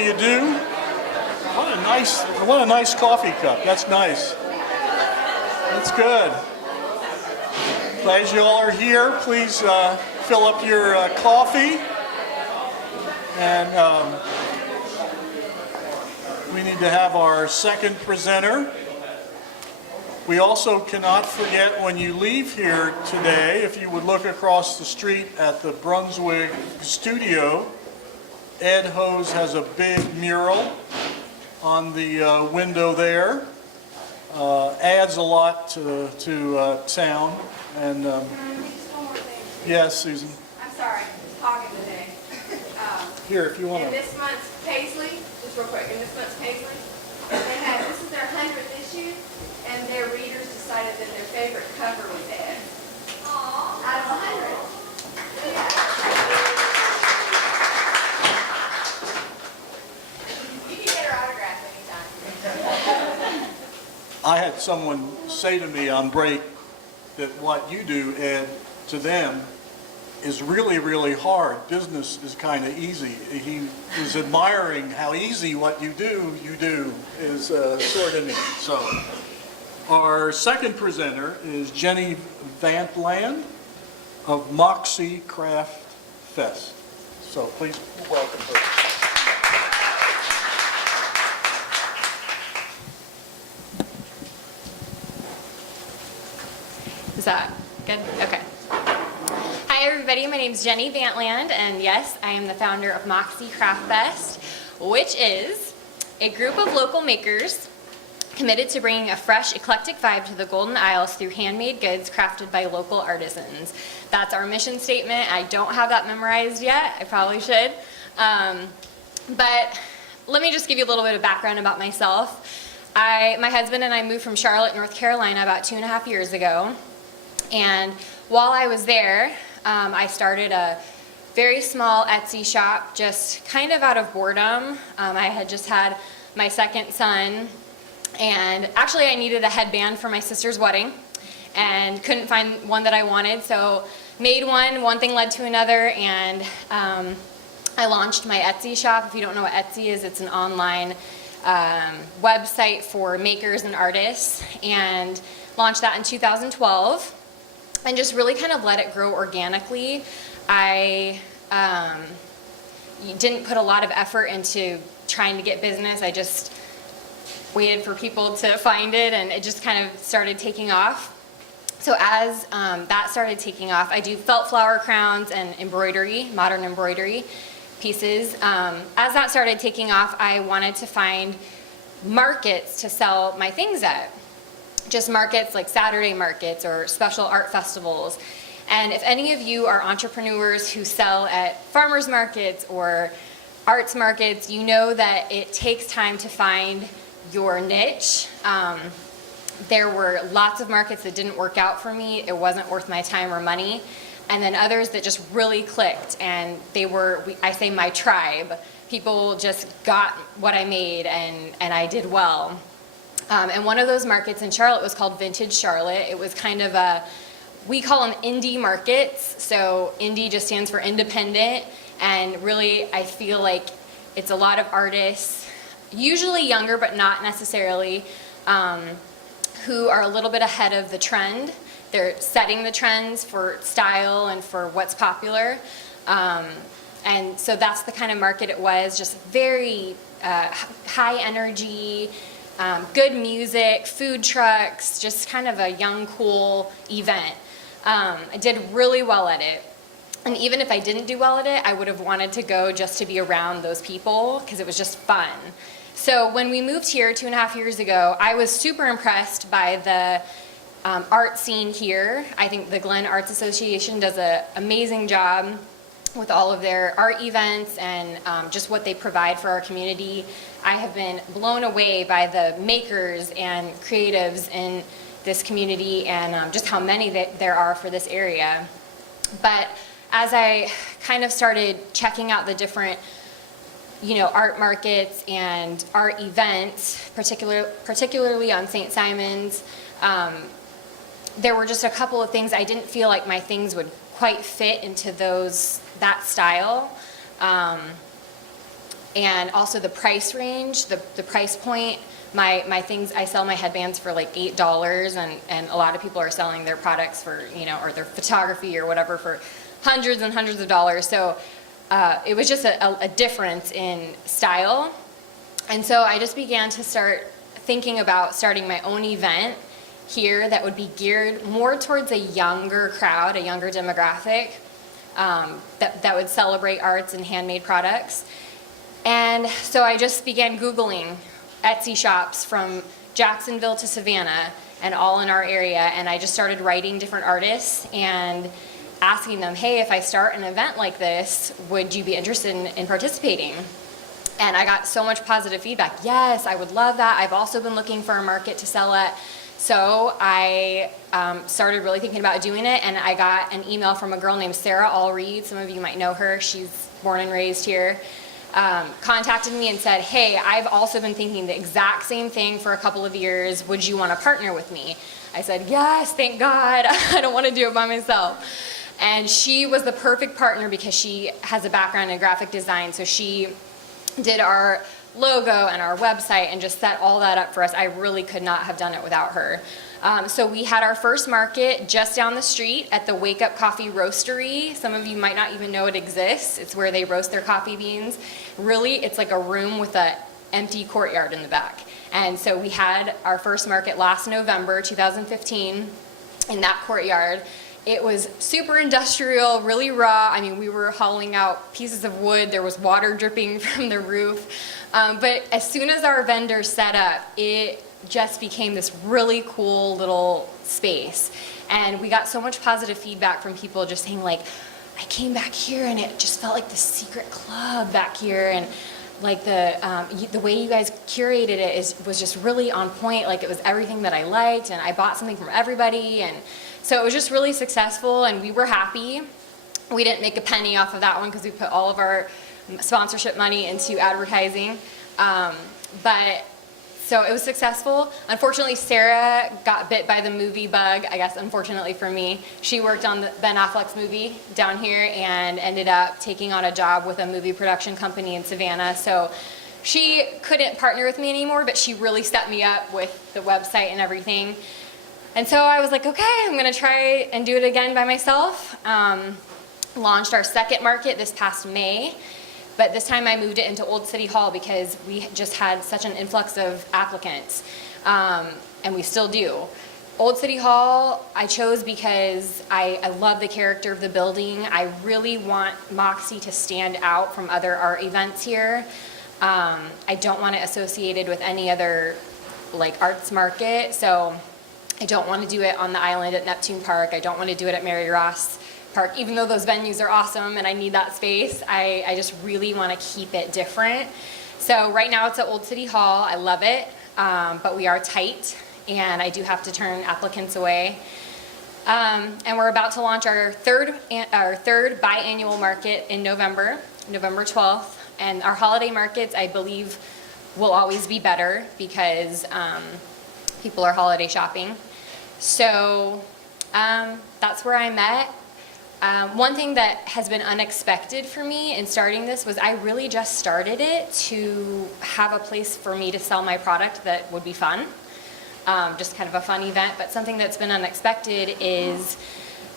You do? What a nice coffee cup. That's nice. That's good. Glad you all are here. Please fill up your coffee. And we need to have our second presenter. We also cannot forget, when you leave here today, if you would look across the street at the Brunswick studio, Ed Hose has a big mural on the window there. Adds a lot to town. And yes, Susan. I'm sorry, I'm talking today. Here, if you want In to. this month's Paisley, just real quick, in this month's Paisley, this is their 100th issue, and their readers decided that their favorite cover was Ed. Aww. Out of 100. You can get her autograph anytime. I had someone say to me on break that what you do, Ed, to them is really, really hard. Business is kind of easy. He was admiring how easy what you do is sort of neat. So our second presenter is Jenny Vantland of Moxie Craft Fest. So please welcome her. Is that good? Okay. Hi everybody, my name is Jenny Vantland, and yes, I am the founder of Moxie Craft Fest, which is a group of local makers committed to bringing a fresh, eclectic vibe to the Golden Isles through handmade goods crafted by local artisans. That's our mission statement. I don't have that memorized yet. I probably should. But let me just give you a little bit of background about myself. My husband and I moved from Charlotte, North Carolina about 2.5 years ago. And while I was there, I started a very small Etsy shop, just kind of out of boredom. I had just had my second son, and actually I needed a headband for my sister's wedding and couldn't find one that I wanted, so made one thing led to another, and I launched my Etsy shop. If you don't know what Etsy is, it's an online website for makers and artists, and launched that in 2012. And just really kind of let it grow organically. I didn't put a lot of effort into trying to get business. I just waited for people to find it, and it just kind of started taking off. So as that started taking off, I do felt flower crowns and embroidery, modern embroidery pieces. As that started taking off, I wanted to find markets to sell my things at. Just markets like Saturday markets or special art festivals. And if any of you are entrepreneurs who sell at farmers markets or arts markets, you know that it takes time to find your niche. There were lots of markets that didn't work out for me. It wasn't worth my time or money. And then others that just really clicked, and they were, I say, my tribe. People just got what I made, and I did well. And one of those markets in Charlotte was called Vintage Charlotte. It was kind of we call them indie markets. So indie just stands for independent. And really, I feel like it's a lot of artists, usually younger, but not necessarily, who are a little bit ahead of the trend. They're setting the trends for style and for what's popular. And so that's the kind of market it was, just very high energy, good music, food trucks, just kind of a young, cool event. I did really well at it. And even if I didn't do well at it, I would have wanted to go just to be around those people because it was just fun. So when we moved here 2.5 years ago, I was super impressed by the art scene here. I think the Glen Arts Association does an amazing job with all of their art events and just what they provide for our community. I have been blown away by the makers and creatives in this community and just how many there are for this area. But as I kind of started checking out the different art markets and art events, particularly on St. Simon's, there were just a couple of things I didn't feel like my things would quite fit into that style. and also the price range, the price point. My things, I sell my headbands for like $8, and a lot of people are selling their products for, or their photography or whatever for hundreds and hundreds of dollars. So it was just a difference in style. And so I just began to start thinking about starting my own event here that would be geared more towards a younger crowd, a younger demographic, that would celebrate arts and handmade products. And so I just began Googling Etsy shops from Jacksonville to Savannah and all in our area, and I just started writing different artists and asking them, hey, if I start an event like this, would you be interested in participating? And I got so much positive feedback. Yes, I would love that. I've also been looking for a market to sell at. So I started really thinking about doing it, and I got an email from a girl named Sarah Allreed. Some of you might know her. She's born and raised here. Contacted me and said, hey, I've also been thinking the exact same thing for a couple of years. Would you want to partner with me? I said, yes, thank God. I don't want to do it by myself. And she was the perfect partner because she has a background in graphic design. So she did our logo and our website and just set all that up for us. I really could not have done it without her. So we had our first market just down the street at the Wake Up Coffee Roastery. Some of you might not even know it exists. It's where they roast their coffee beans. Really, it's like a room with an empty courtyard in the back. And so we had our first market last November 2015 in that courtyard. It was super industrial, really raw. I mean, we were hauling out pieces of wood. There was water dripping from the roof. But as soon as our vendors set up, it just became this really cool little space. And we got so much positive feedback from people just saying like, I came back here and it just felt like this secret club back here, and like the way you guys curated it was just really on point. Like it was everything that I liked, and I bought something from everybody, and so it was just really successful, and we were happy. We didn't make a penny off of that one because we put all of our sponsorship money into advertising. But so it was successful. Unfortunately, Sarah got bit by the movie bug, I guess unfortunately for me. She worked on the Ben Affleck's movie down here and ended up taking on a job with a movie production company in Savannah. So she couldn't partner with me anymore, but she really set me up with the website and everything. And so I was like, okay, I'm gonna try and do it again by myself. Launched our second market this past May. But this time I moved it into Old City Hall because we just had such an influx of applicants, and we still do. Old City Hall I chose because I love the character of the building. I really want Moxie to stand out from other art events here. I don't want it associated with any other like arts market, so I don't want to do it on the island at Neptune Park. I don't want to do it at Mary Ross Park, even though those venues are awesome and I need that space. I just really want to keep it different. So right now it's at Old City Hall. I love it, but we are tight and I do have to turn applicants away. And we're about to launch our third biannual market in November 12th. And our holiday markets, I believe, will always be better because people are holiday shopping. So that's where I'm at. One thing that has been unexpected for me in starting this was I really just started it to have a place for me to sell my product that would be fun. Just kind of a fun event, but something that's been unexpected is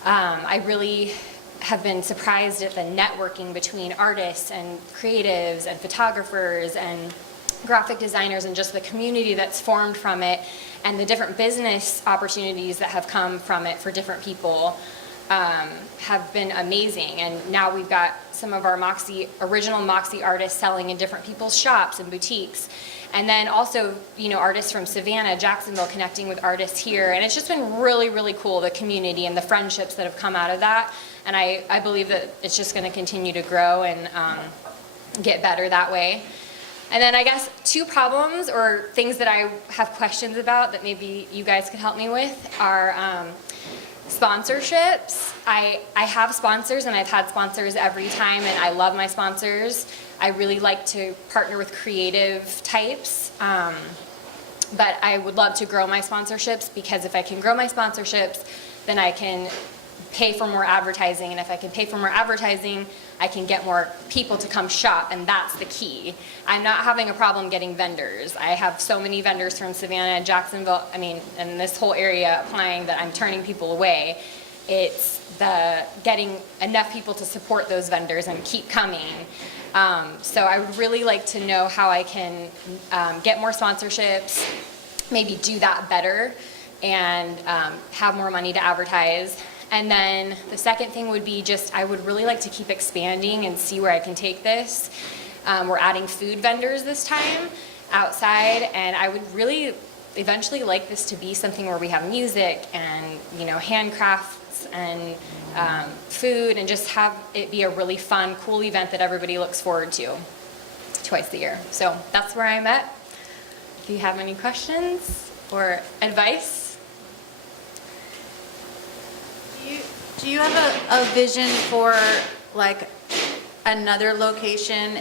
I really have been surprised at the networking between artists and creatives and photographers and graphic designers and just the community that's formed from it and the different business opportunities that have come from it for different people. Have been amazing, and now we've got some of our original Moxie artists selling in different people's shops and boutiques, and then also, you know, artists from Savannah, Jacksonville connecting with artists here, and it's just been really, really cool, the community and the friendships that have come out of that, and I believe that it's just going to continue to grow and get better that way. And then I guess two problems or things that I have questions about that maybe you guys could help me with are sponsorships. I have sponsors and I've had sponsors every time and I love my sponsors. I really like to partner with creative types, but I would love to grow my sponsorships because if I can grow my sponsorships, then I can pay for more advertising, and if I can pay for more advertising, I can get more people to come shop, and that's the key. I'm not having a problem getting vendors. I have so many vendors from Savannah, Jacksonville, and this whole area applying that I'm turning people away. It's the getting enough people to support those vendors and keep coming. So I would really like to know how I can get more sponsorships, maybe do that better, and have more money to advertise. And then the second thing would be just, I would really like to keep expanding and see where I can take this. We're adding food vendors this time outside, and I would really eventually like this to be something where we have music and, handcrafts and food, and just have it be a really fun, cool event that everybody looks forward to twice a year. So that's where I'm at. If you have any questions or advice. Do you have a vision for like another location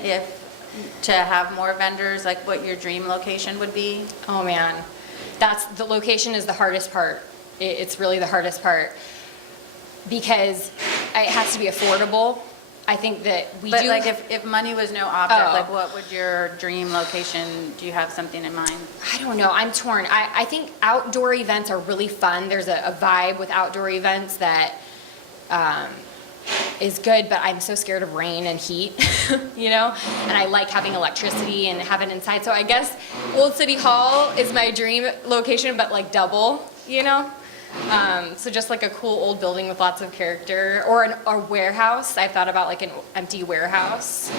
to have more vendors, like what your dream location would be? Oh man, the location is the hardest part. It's really the hardest part because it has to be affordable. I think that But like if money was no object, Oh. like what would your dream location, do you have something in mind? I don't know, I'm torn. I think outdoor events are really fun. There's a vibe with outdoor events that is good, but I'm so scared of rain and heat, and I like having electricity and have it inside. So I guess Old City Hall is my dream location, but like double, so just like a cool old building with lots of character, or a warehouse. I've thought about like an empty warehouse. It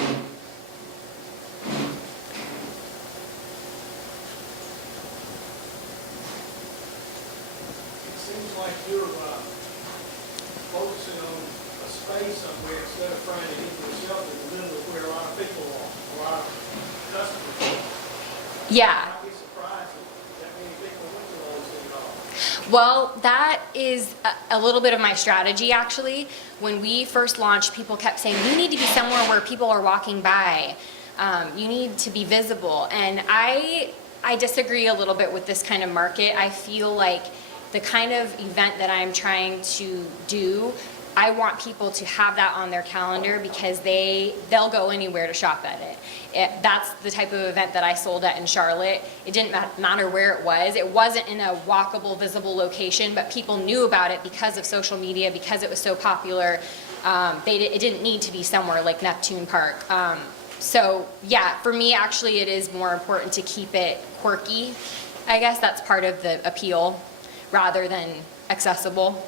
seems like you're focusing on a space somewhere instead of trying to get yourself in the middle of where a lot of people are, a lot of customers are. Yeah. I'd be surprised if that many people went to Old City Hall. Well, that is a little bit of my strategy, actually. When we first launched, people kept saying, you need to be somewhere where people are walking by. You need to be visible. And I disagree a little bit with this kind of market. I feel like the kind of event that I'm trying to do, I want people to have that on their calendar because they'll go anywhere to shop at it. That's the type of event that I sold at in Charlotte. It didn't matter where it was. It wasn't in a walkable, visible location, but people knew about it because of social media, because it was so popular. It didn't need to be somewhere like Neptune Park. So yeah, for me, actually, it is more important to keep it quirky. I guess that's part of the appeal rather than accessible.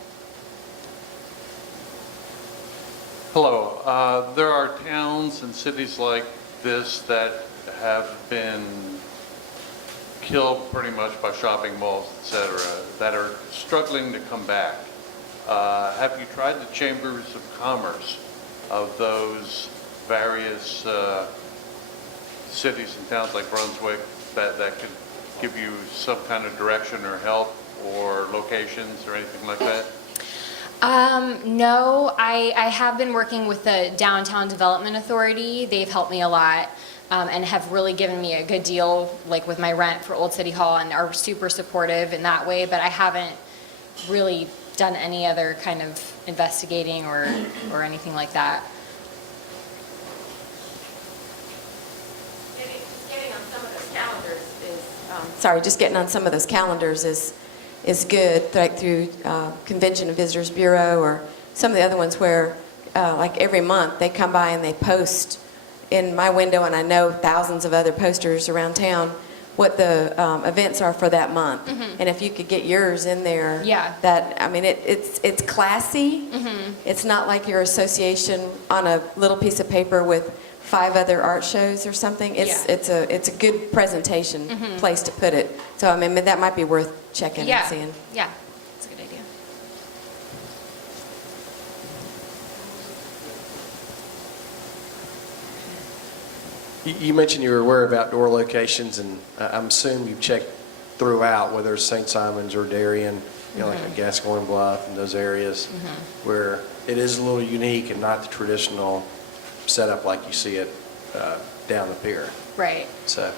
Hello. There are towns and cities like this that have been killed pretty much by shopping malls, et cetera, that are struggling to come back. Have you tried the chambers of commerce of those various cities and towns like Brunswick that could give you some kind of direction or help or locations or anything like that? No, I have been working with the Downtown Development Authority. They've helped me a lot and have really given me a good deal, like with my rent for Old City Hall, and are super supportive in that way, but I haven't really done any other kind of investigating or anything like that. Getting on some of those calendars is, Sorry, just getting on some of those calendars is good, like through Convention and Visitors Bureau or some of the other ones where, like every month, they come by and they post in my window, and I know thousands of other posters around town, what the events are for that month. Mm-hmm. And if you could get yours in there, Yeah. that, I mean, it's classy. Mm-hmm. It's not like your association on a little piece of paper with 5 other art shows or something. It's a good presentation place to put it. So I mean, that might be worth checking and seeing. Yeah, that's a good idea. You mentioned you were aware of outdoor locations, and I'm assuming you've checked throughout, whether it's St. Simon's or Darien, like a Gascoigne Bluff and those areas, where it is a little unique and not the traditional setup like you see it down the pier. Right. So,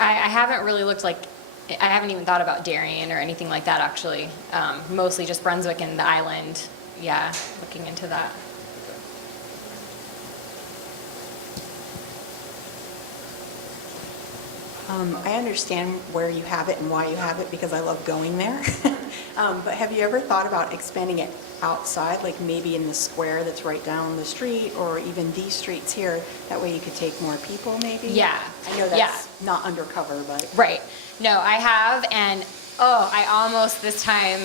I haven't really looked like, I haven't even thought about Darien or anything like that, actually. Mostly just Brunswick and the island. Yeah, looking into that. I understand where you have it and why you have it because I love going there. But have you ever thought about expanding it outside, like maybe in the square that's right down the street or even these streets here? That way you could take more people maybe? Yeah. I know Yeah. that's not undercover, but. Right. No, I have, and I almost this time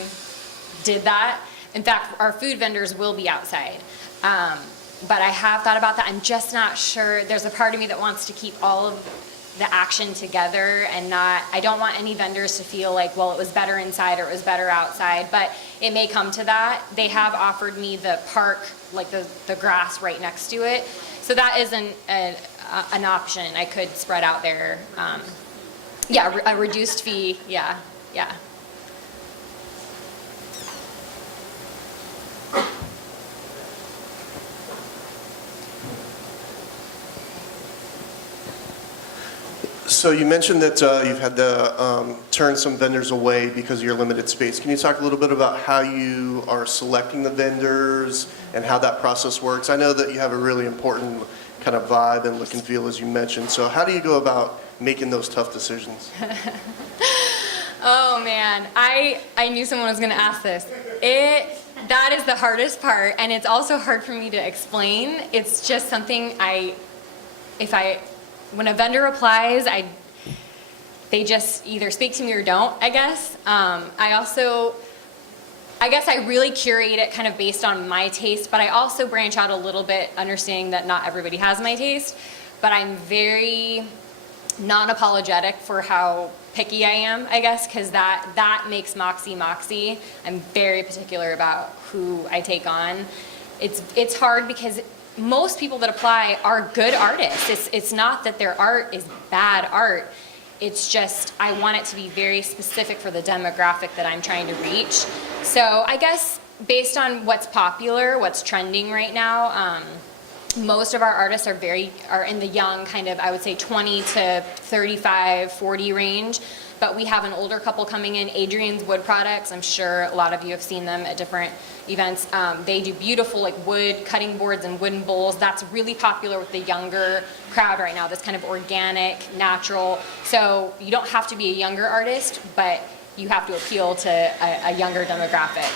did that. In fact, our food vendors will be outside. But I have thought about that. I'm just not sure. There's a part of me that wants to keep all of the action together and I don't want any vendors to feel like, well, it was better inside or it was better outside, but it may come to that. They have offered me the park, like the grass right next to it. So that is an option. I could spread out there. A reduced fee. Yeah. So you mentioned that you've had to turn some vendors away because of your limited space. Can you talk a little bit about how you are selecting the vendors and how that process works? I know that you have a really important kind of vibe and look and feel, as you mentioned. So how do you go about making those tough decisions? Oh man, I knew someone was going to ask this. That is the hardest part, and it's also hard for me to explain. It's just something when a vendor applies, they just either speak to me or don't, I guess. I guess I really curate it kind of based on my taste, but I also branch out a little bit, understanding that not everybody has my taste. But I'm very non-apologetic for how picky I am, I guess, because that makes Moxie Moxie. I'm very particular about who I take on. It's hard because most people that apply are good artists. It's not that their art is bad art. It's just I want it to be very specific for the demographic that I'm trying to reach. So I guess based on what's popular, what's trending right now, most of our artists are in the young kind of, I would say 20 to 35, 40 range. But we have an older couple coming in, Adrian's Wood Products. I'm sure a lot of you have seen them at different events. They do beautiful like wood cutting boards and wooden bowls. That's really popular with the younger crowd right now, this kind of organic, natural. So you don't have to be a younger artist, but you have to appeal to a younger demographic.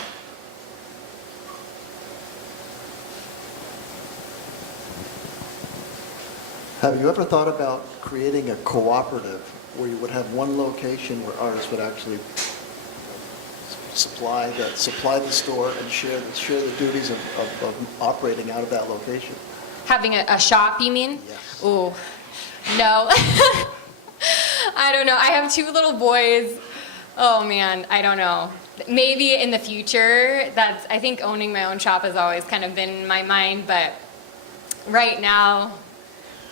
Have you ever thought about creating a cooperative where you would have one location where artists would actually supply the store and share the duties of operating out of that location? Having a shop, you mean? Yes. Ooh, no. I don't know. I have 2 little boys. Oh man, I don't know. Maybe in the future, I think owning my own shop has always kind of been in my mind, but right now,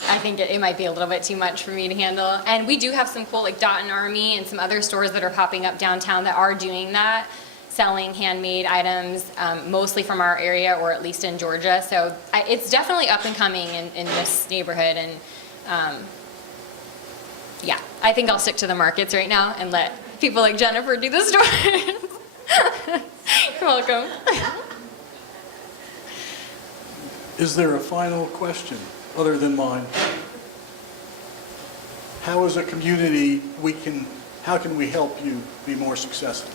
I think it might be a little bit too much for me to handle. And we do have some cool, like Dot and Army and some other stores that are popping up downtown that are doing that, selling handmade items, mostly from our area or at least in Georgia. So it's definitely up and coming in this neighborhood. And I think I'll stick to the markets right now and let people like Jennifer do the stores. You're welcome. Is there a final question other than mine? How as a community, how can we help you be more successful?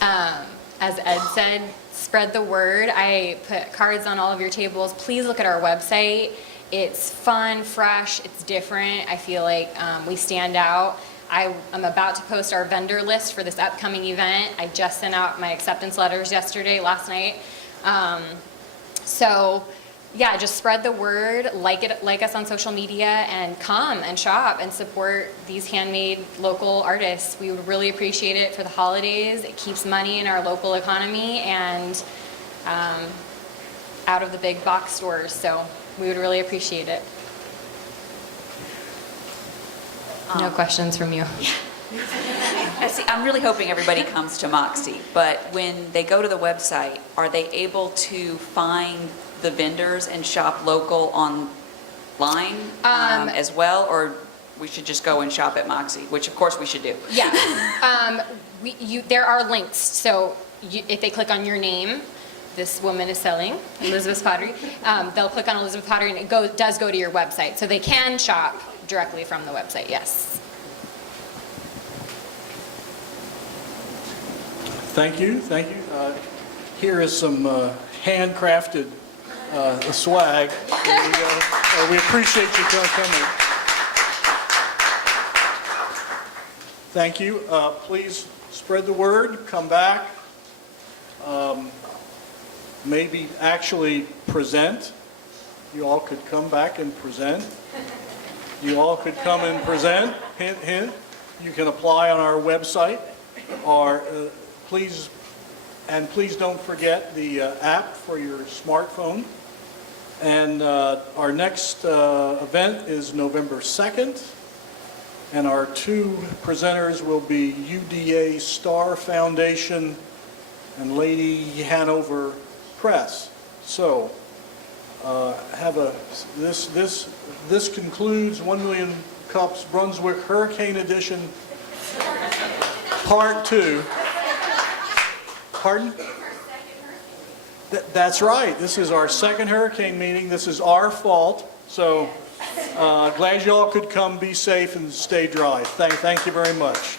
As Ed said, spread the word. I put cards on all of your tables. Please look at our website. It's fun, fresh, it's different. I feel like we stand out. I'm about to post our vendor list for this upcoming event. I just sent out my acceptance letters last night. Yeah, just spread the word, like us on social media, and come and shop and support these handmade local artists. We would really appreciate it for the holidays. It keeps money in our local economy and out of the big box stores, so we would really appreciate it. No questions from you. I'm really hoping everybody comes to Moxie, but when they go to the website, are they able to find the vendors and shop local online as well, or we should just go and shop at Moxie, which of course we should do? Yeah, there are links, so if they click on your name, this woman is selling, Elizabeth's Pottery, they'll click on Elizabeth Pottery and it does go to your website, so they can shop directly from the website, yes. Thank you, thank you. Here is some handcrafted swag. There you go. We appreciate you coming. Thank you. Please spread the word, come back. Maybe actually present. You all could come back and present. You all could come and present. Hint, hint. You can apply on our website, or please don't forget the app for your smartphone. And our next event is November 2nd, and our two presenters will be UDA Star Foundation and Lady Hanover Press. So this concludes 1 Million Cups Brunswick Hurricane Edition Part 2. Pardon? That's right. This is our second hurricane meeting. This is our fault. So glad you all could come. Be safe and stay dry. Thank you very much.